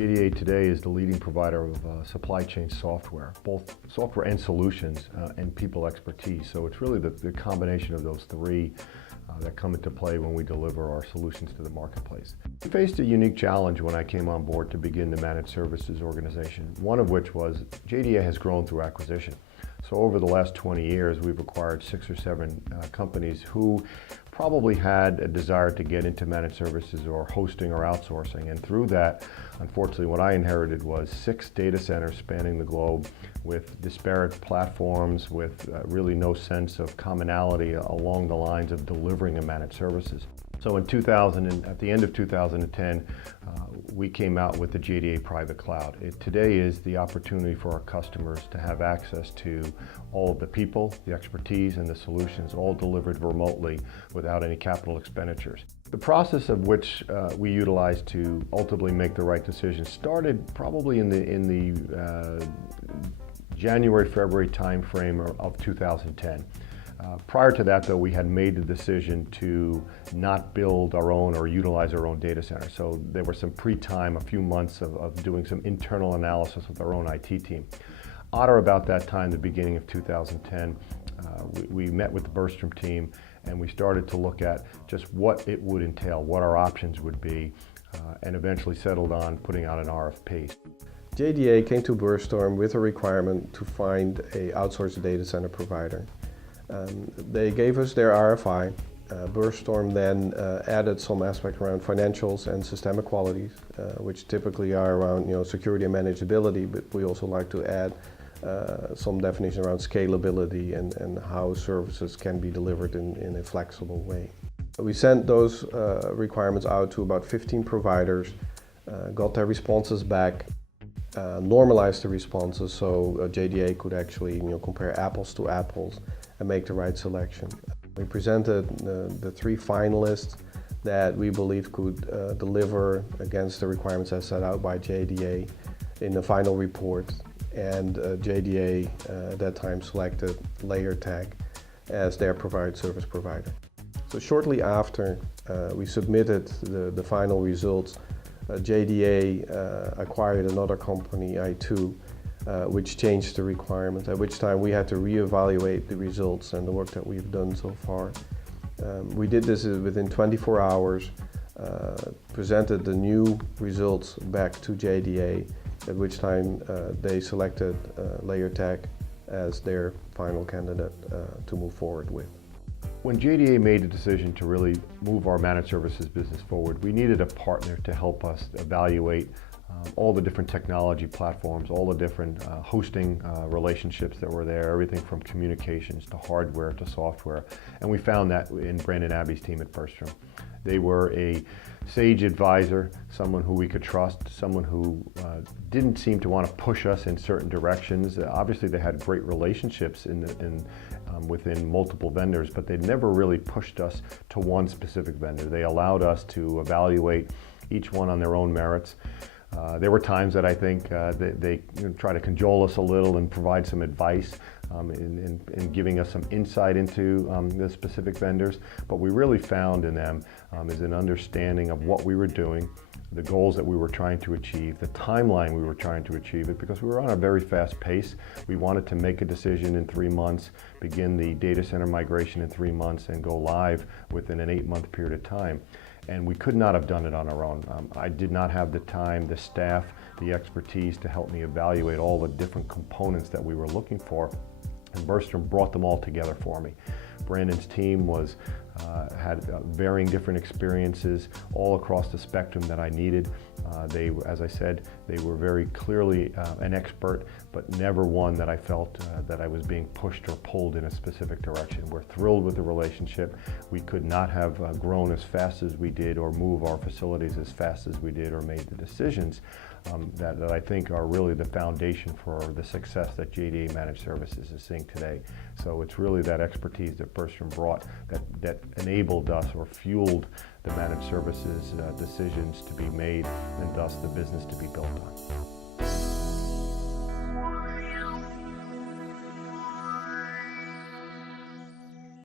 JDA today is the leading provider of supply chain software, both software and solutions and people expertise. So it's really the combination of those three that come into play when we deliver our solutions to the marketplace. We faced a unique challenge when I came on board to begin the managed services organization, one of which was JDA has grown through acquisition. So over the last 20 years, we've acquired 6 or 7 companies who probably had a desire to get into managed services or hosting or outsourcing. And through that, unfortunately, what I inherited was 6 data centers spanning the globe with disparate platforms, with really no sense of commonality along the lines of delivering a managed services. So at the end of 2010, we came out with the JDA Private Cloud. It today is the opportunity for our customers to have access to all of the people, the expertise, and the solutions, all delivered remotely without any capital expenditures. The process of which we utilized to ultimately make the right decision started probably in the January, February timeframe of 2010. Prior to that, though, we had made the decision to not build our own or utilize our own data center. So there was some pre-time, a few months of doing some internal analysis with our own IT team. At or about that time, the beginning of 2010, we met with the Burstorm team and we started to look at just what it would entail, what our options would be, and eventually settled on putting out an RFP. JDA came to Burstorm with a requirement to find an outsourced data center provider. They gave us their RFI. Burstorm then added some aspects around financials and systemic qualities, which typically are around security and manageability, but we also like to add some definition around scalability and how services can be delivered in a flexible way. We sent those requirements out to about 15 providers, got their responses back, normalized the responses so JDA could actually compare apples to apples and make the right selection. We presented the 3 finalists that we believe could deliver against the requirements as set out by JDA in the final report, and JDA at that time selected LayerTag as their preferred service provider. So shortly after we submitted the final results, JDA acquired another company, I2, which changed the requirement, at which time we had to reevaluate the results and the work that we've done so far. We did this within 24 hours, presented the new results back to JDA, at which time they selected LayerTag as their final candidate to move forward with. When JDA made the decision to really move our managed services business forward, we needed a partner to help us evaluate all the different technology platforms, all the different hosting relationships that were there, everything from communications to hardware to software. And we found that in Brandon Abbey's team at Burstorm. They were a sage advisor, someone who we could trust, someone who didn't seem to want to push us in certain directions. Obviously they had great relationships within multiple vendors, but they never really pushed us to one specific vendor. They allowed us to evaluate each one on their own merits. There were times that I think they try to cajole us a little and provide some advice in giving us some insight into the specific vendors. But we really found in them is an understanding of what we were doing, the goals that we were trying to achieve, the timeline we were trying to achieve it, because we were on a very fast pace. We wanted to make a decision in 3 months, begin the data center migration in 3 months, and go live within an 8-month period of time. And we could not have done it on our own. I did not have the time, the staff, the expertise to help me evaluate all the different components that we were looking for. And Burstorm brought them all together for me. Brandon's team had varying different experiences all across the spectrum that I needed. As I said, they were very clearly an expert, but never one that I felt that I was being pushed or pulled in a specific direction. We're thrilled with the relationship. We could not have grown as fast as we did or move our facilities as fast as we did or made the decisions that I think are really the foundation for the success that JDA Managed Services is seeing today. So it's really that expertise that Burstorm brought that enabled us or fueled the managed services decisions to be made and thus the business to be built on.